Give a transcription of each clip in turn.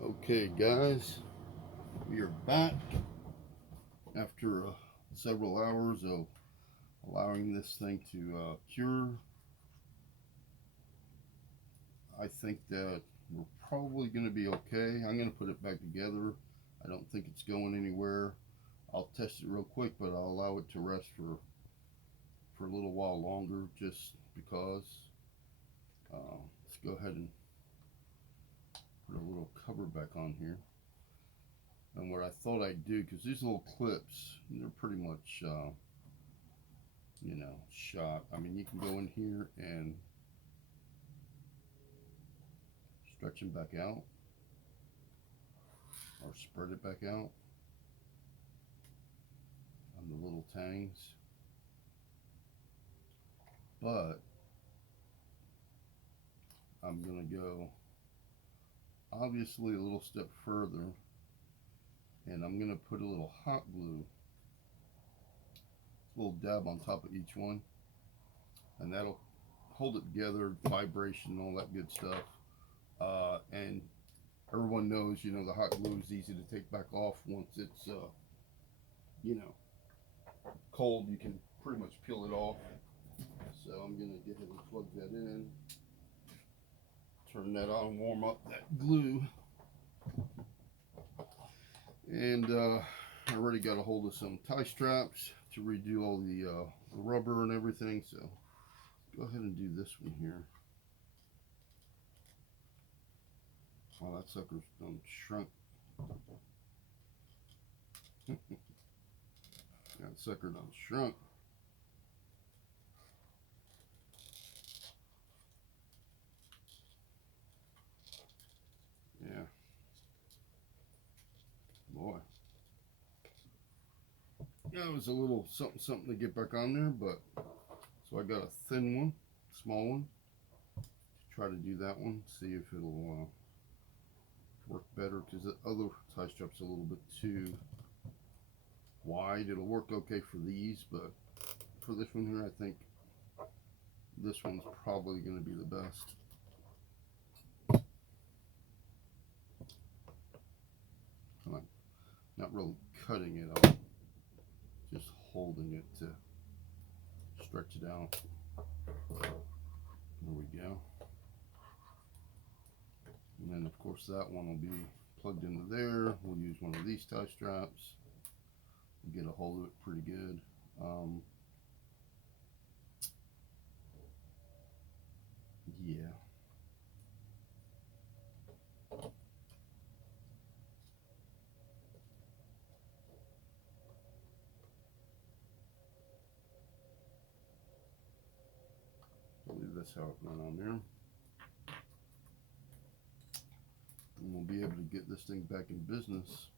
Okay, guys, we are back after several hours of allowing this thing to cure. I think that we're probably going to be okay. I'm going to put it back together. I don't think it's going anywhere. I'll test it real quick, but I'll allow it to rest for a little while longer just because. Let's go ahead and put a little cover back on here. And what I thought I'd do, because these little clips, they're pretty much, shot. I mean, you can go in here and stretch them back out or spread it back out on the little tangs. But I'm going to go obviously a little step further, and I'm going to put a little hot glue, a little dab on top of each one, and that'll hold it together, vibration, all that good stuff. And everyone knows, the hot glue is easy to take back off once it's, cold. You can pretty much peel it off. So I'm going to go ahead and plug that in, turn that on, warm up that glue. And I already got a hold of some tie straps to redo all the rubber and everything. So go ahead and do this one here. Oh, that sucker's done shrunk. That sucker done shrunk. Yeah. Boy. Yeah, it was a little something to get back on there, but so I got a thin one, small one. Try to do that one, see if it'll work better, because the other tie strap's a little bit too wide. It'll work okay for these, but for this one here, I think this one's probably going to be the best. I'm not really cutting it out, just holding it to stretch it out. There we go. And then of course that one will be plugged into there. We'll use one of these tie straps. Get a hold of it pretty good. Yeah. I believe that's how it went on there. And we'll be able to get this thing back in business.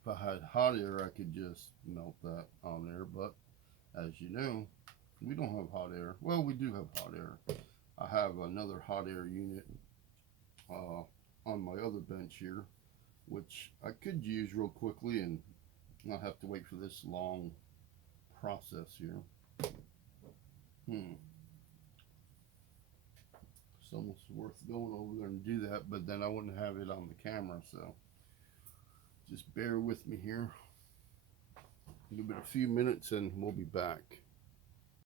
If I had hot air, I could just melt that on there, but as you know, we don't have hot air. Well, we do have hot air. I have another hot air unit on my other bench here, which I could use real quickly and not have to wait for this long process here. It's almost worth going over there and do that, but then I wouldn't have it on the camera, so just bear with me here. Give it a few minutes and we'll be back.